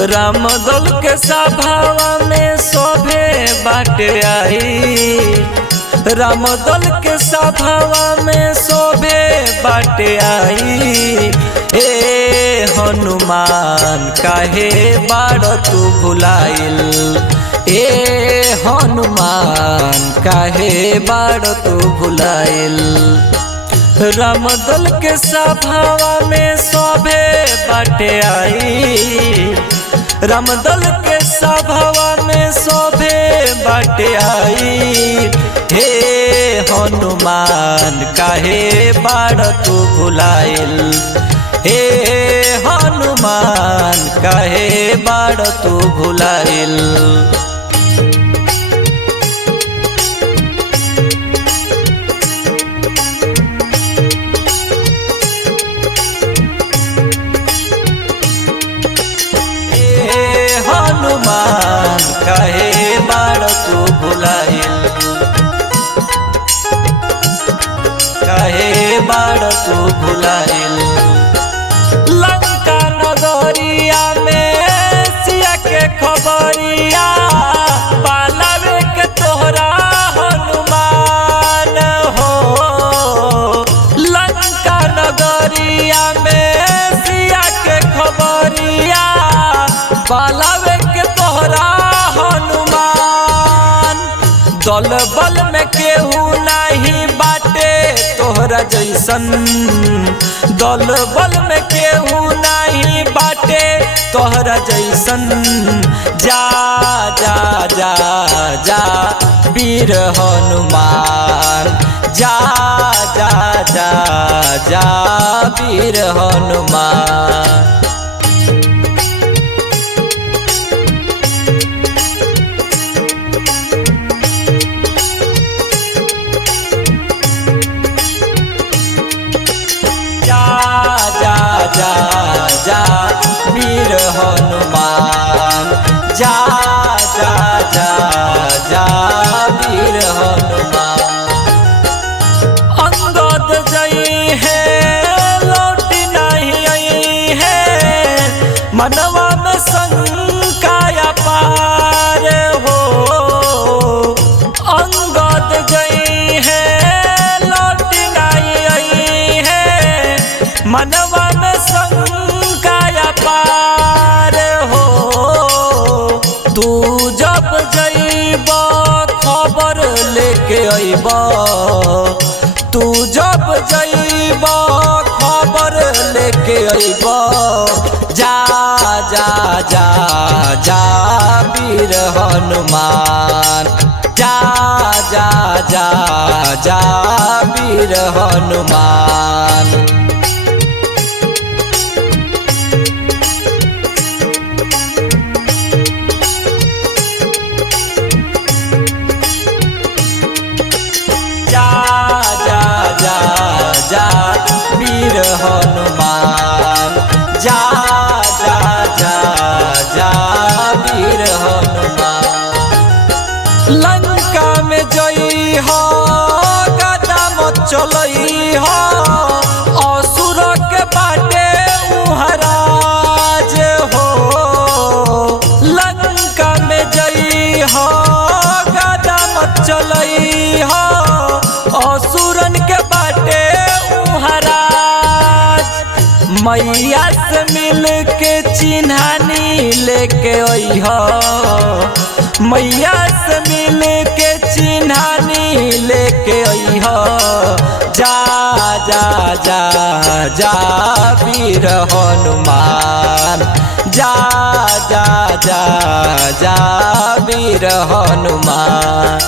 राम दल के सभावा में शोभे बाटे आई, राम दल के सभावा में शोभे बाटे आई। ए हनुमान काहे बाड़ तू भुलाइल, ए हनुमान काहे बाड़ तू भुलाइल। राम दल के सभावा में शोभे बाटे आई, राम दल के सभावा में शोभे बाटे आई। हे हनुमान काहे बाड़ तू भुलाइल, हे हनुमान काहे बाड़ तू भुलाइल। हनुमान काहे बाड़ तू भुलाइल, काहे बाड़ तू भुलाइल। लंका नगरिया में सिया के खबरिया पालावे के तोहरा हनुमान हो। लंका नगरिया में सिया के खबरिया पालावे के तोहरा हनुमान। दल बल में केहू नहीं बाटे तोहरा जैसन, दल बल में केहू नहीं बाटे तोहरा जैसन। जा जा जा जा वीर हनुमान, जा जा जा जा वीर हनुमान। जा जा वीर हनुमान, जा जा जा जा वीर हनुमान। अंगद जई है लौट नहीं आई है, मनवा में शंका अपार हो। अंगद जई है लौट नहीं आई है, मनवा में शंका अपार हो। तू जब जइब खबर लेके अइब, तू जब जइब खबर लेके अइब। जा जा जा जा वीर हनुमान, जा जा जा जा वीर हनुमान। जा वीर हनुमान, जा जा जा जा वीर हनुमान। लंका में जई हो कदम चलई हो, असुर के बाटे उहराज हो। लंका में जई हो कदम चलई हो, असुरन के बाटे उहराज। मैया से मिल के चिन्हानी लेके अइह, मैया से मिल के चिन्हानी लेके अइह। जा जा जा जा वीर हनुमान, जा जा जा जा वीर हनुमान।